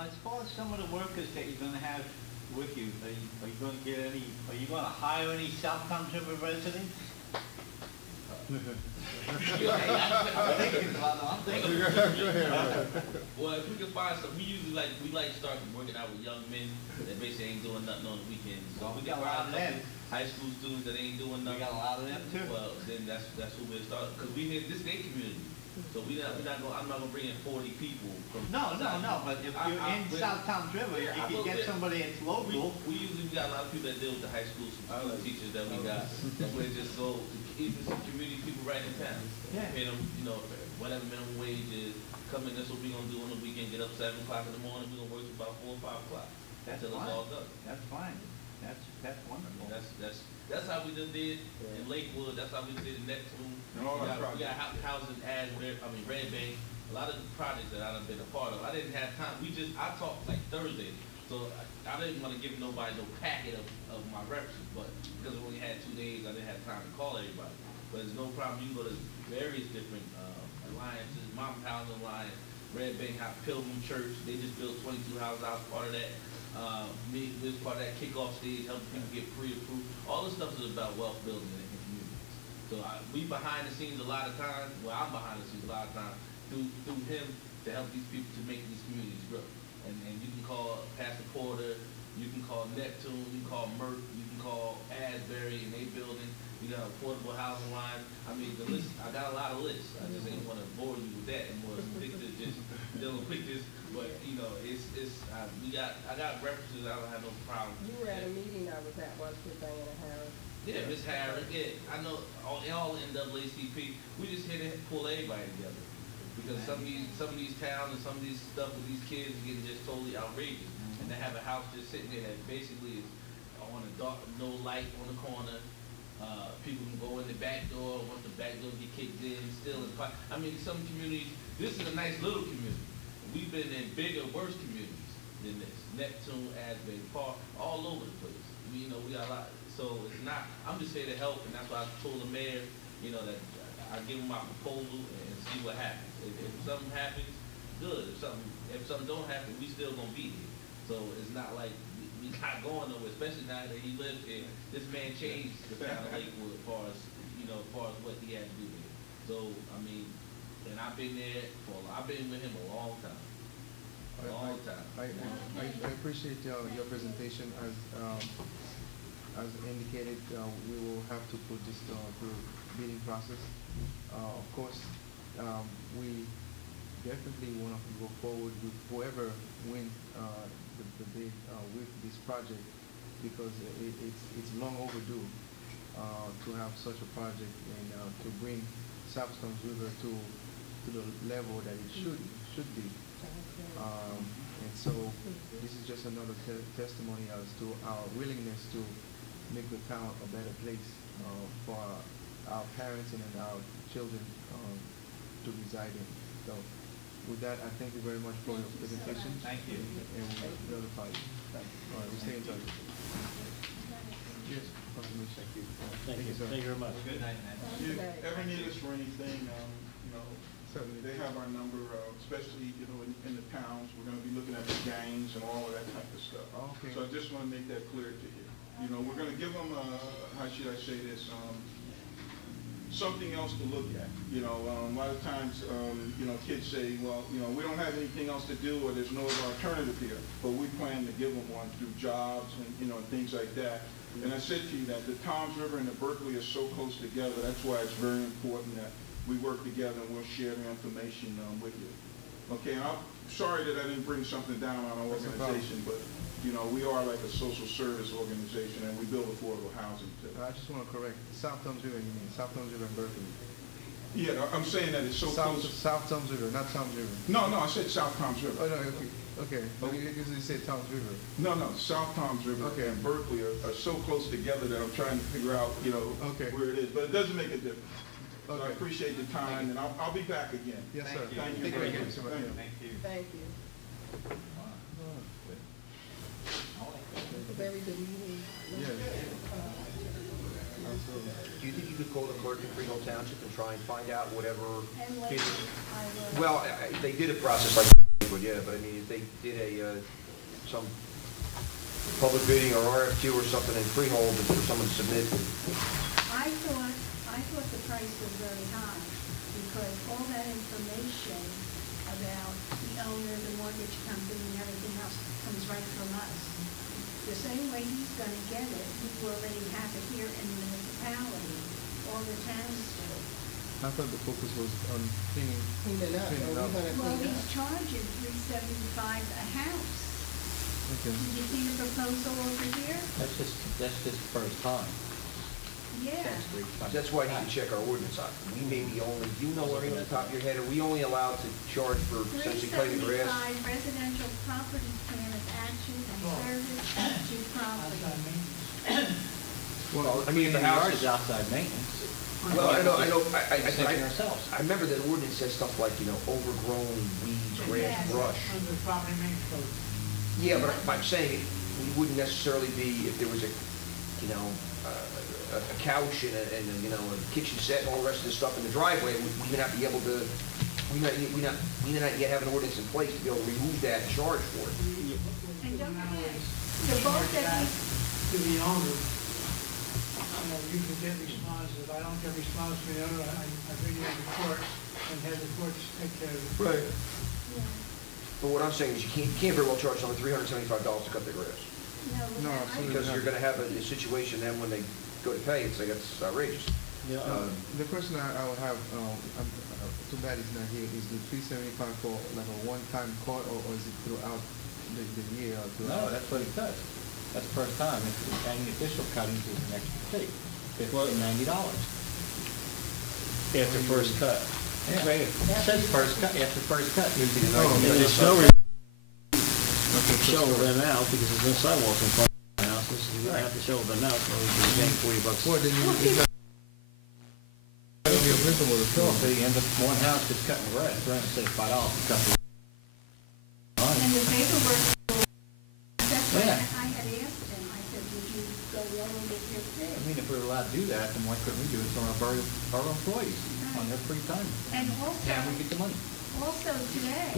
As far as some of the workers that you're gonna have with you, are you gonna get any, are you gonna hire any South Tom's River residents? I'm thinking. Well, if we can find some, we like to start working out with young men that basically ain't doing nothing on the weekends. So Well, if we got a lot of them. high school students that ain't doing We nothing. got a lot of them too. Well, then that's who we'll start, because this is a community. So I'm not gonna bring in 40 people from. No, but if you're in South Tom's River, you can get somebody that's local. We usually got a lot of people that deal with the high school teachers that we got. That way just go, even some community people right in town. Yeah. Pay them, whatever minimum wage is, come in, that's what we gonna do on the weekend, get up 7 o'clock in the morning, we gonna work till about 4 or 5 o'clock. That's Until it's fine. all done. That's fine. That's wonderful. That's how we just did in Lakewood, that's how we did in Neptune. And all our We got housing Red Bank, a lot of the projects that I've been a part of. I didn't have time, I talked like Thursday, so I didn't wanna give nobody no packet of my references, but because we only had 2 days, I didn't have time to call everybody. But there's no problem, you can go to various different alliances, Mom Housing Alliance, Red Bank Pilgrim Church, they just built 22 houses, I was part of that. We was part of that kickoff stage, helping people get pre-approved. All this stuff is about wealth building in communities. So we behind the scenes a lot of times, I'm behind the scenes a lot of times, through him to help these people to make these communities grow. And you can call Pastor Porter, you can call Neptune, you can call Merck, you can call Asbury and they building. We got affordable housing line. I mean, the list, I got a lot of lists. I just ain't want to bore you with that and more stick to just dealing with this. But, I got references, I don't have no problem. You were at a meeting I was at once with Diana Harris. Yeah, Miss Harris, yeah. I know all NAACP, we just here to pull everybody together. Because some of these towns and some of these stuff with these kids is getting just totally outrageous. And they have a house just sitting there that basically is on a dark, no light on the corner. People can go in the back door, once the back door get kicked in, still in the I mean, some communities, this is a nice little community. We've been in bigger, worse communities than this. Neptune, Asbury Park, all over the place. We got a lot. So it's not, I'm just here to help, and that's why I told the mayor, that I give him my proposal and see what happens. If something happens, good. If something don't happen, we still gonna be here. So it's not like we not going nowhere, especially now that he lives here. This man changed the town of Lakewood as far as what he had to do here. So, I mean, and I've been I've been with him a long time. I appreciate your presentation. As indicated, we will have to put this through bidding process. Of course, we definitely want to go forward with whoever wins the bid with this project, because it's long overdue to have such a project and to bring South Tom's River to the level that it should be. And so this is just another testimony as to our willingness to make the town a better place for our parents and our children to reside in. So with that, I thank you very much for your presentation. Thank you. And we'll notify you. All right, we'll stay in touch. Yes, thank you. Thank you, sir. Thank you very much. Good night, man. If you ever need us for anything, Certainly. they have our number, especially, in the towns. We're gonna be looking at the gangs and all of that type of stuff. Okay. So I just wanna make that clear to you. We're gonna give them, how should I say this, something else to look at. A lot of times, kids say, well, we don't have anything else to do, or there's no other alternative here. But we plan to give them one through jobs and, things like that. And I said to you that the Toms River and the Berkeley are so close together. That's why it's very important that we work together and we'll share the information with you. Okay, and I'm sorry that I didn't bring something down on our organization, but we are like a social service organization, and we build affordable housing too. I just want to correct. South Tom's River, you mean South Tom's River and Berkeley? Yeah, I'm saying that it's so close. South Tom's River, not Tom's River. No, I said South Tom's River. Oh, no, okay. But you usually say Tom's River. No, South Tom's River and Berkeley are so close together that I'm trying to figure out, where it is. But it doesn't make a difference. So I appreciate the time, and I'll be back again. Yes, sir. Thank you. Very much. Thank you. Thank you. Very good meeting. Yes. Absolutely. Do you think you could call the clerk in Freehold Township and try and find out whatever? And later, I will. Well, they did a process like would, yeah, but I mean, if they did some public bidding or RFQ or something in freehold for someone to submit. I thought the price was very high, because all that information about the owner, the mortgage company, and everything else comes right from us. The same way he's gonna get it, we already have it here in the municipality, all the towns do. I thought the focus was on cleaning. Clean it up, Clean it or up. we're gonna Well, clean it he's up. charging $375 a house. Okay. Did you see the proposal over here? That's just first time. Yeah. That's why you need to check our ordinance on. We may be only, do you know where on the top of your head, are we only allowed to charge for essentially cutting the grass? 375 residential property plan of action and service to property. Well, I mean, if the house is, outside maintenance. well, I know, Fixing ourselves. I remember that ordinance says stuff like, overgrown weeds, grass, Yes. brush. Under property maintenance code. Yeah, but I'm saying, we wouldn't necessarily be, if there was a couch and a kitchen set and all the rest of the stuff in the driveway, we may not be able to, we may not yet have an ordinance in place to be able to remove that and charge for it. And don't forget, the boat that To the owner, you can get response. If I don't get response from the owner, I bring it to the court and have the courts take care of it. Right. But what I'm saying is you can't very well charge someone $375 to cut their grass. No, I absolutely. Because you're gonna have a situation then when they go to pay, it's like, that's outrageous. Yeah. The question I will have, too bad he's not here, is the 375 for like a one-time cut, or is it throughout the year? Or No, throughout? that's what it does. That's the first time. Any additional cuttings is an extra fee, $50 and $90. After first cut. Yeah, right. It says first cut, after first cut. There's no shovel them out because there's no sidewalks in front of the houses. You don't have to shovel them out, so you're paying $40. Well, then you got to be reasonable to So sell. you end up one house just cutting the grass, right, instead of $5 to cut the. And the paperwork, that's why Yeah. I had asked him, I said, would you go along and get your fee? I mean, if we were allowed to do that, then why couldn't we do it to our borough employees on their free time? And also, Can we get the money? also today,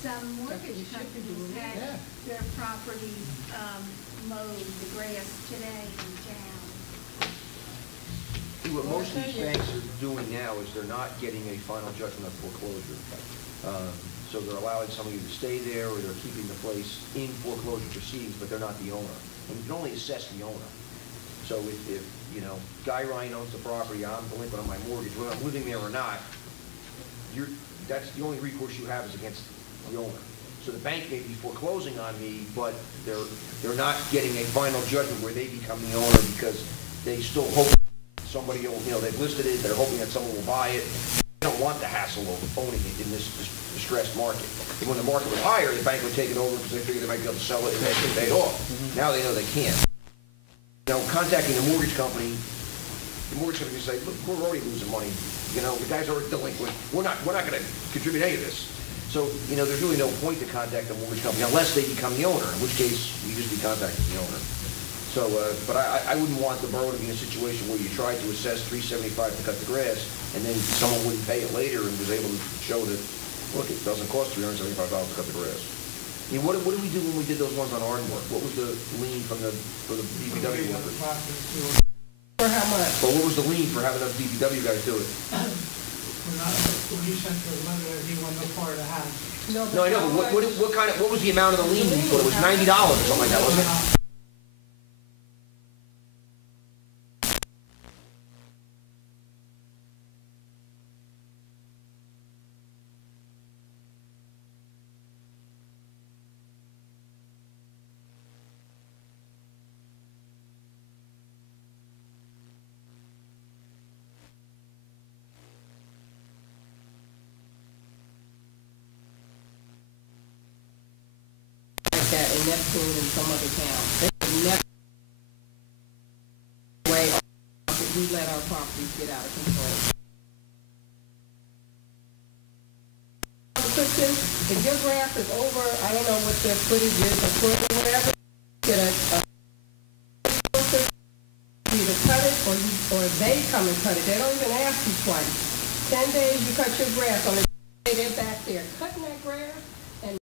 some mortgage you should be companies doing. had Yeah. their properties, mowed, the grass today in town. See, what most of these banks are doing now is they're not getting a final judgment of foreclosure. So they're allowing somebody to stay there, or they're keeping the place in foreclosure proceedings, but they're not the owner. And you can only assess the owner. So if Guy Ryan owns the property, I'm delinquent on my mortgage, whether I'm living there or not, that's the only recourse you have is against the owner. So the bank may be foreclosing on me, but they're not getting a final judgment where they become the owner, because they still hope somebody will, they've listed it, they're hoping that someone will buy it. They don't want the hassle of owning it in this distressed market. And when the market was higher, the bank would take it over because they figured they might be able to sell it and make it paid off. Now they know they can't. Contacting the mortgage company can say, look, we're already losing money. The guy's already delinquent. We're not going to contribute any of this. So, there's really no point to contact the mortgage company unless they become the owner, in which case you just be contacting the owner. So, but I wouldn't want the borough to be in a situation where you tried to assess $375 to cut the grass, and then someone wouldn't pay it later and was able to show that, look, it doesn't cost $375 to cut the grass. I mean, what did we do when we did those ones on Ardmore? What was the lien for the DPW workers? For how much? Well, what was the lien for having those DPW guys do it? When he sent the letter, he wanted no part of the house. No, I know, but what was the amount of the lien? It was $90 or something like that, wasn't it? That in Neptune and some other town. They would never way we let our properties get out of control. Christian, if your grass is over, I don't know what their footage is, a foot or whatever, get a either cut it or they come and cut it. They don't even ask you twice. 10 days you cut your grass, on the day they're back there cutting that grass.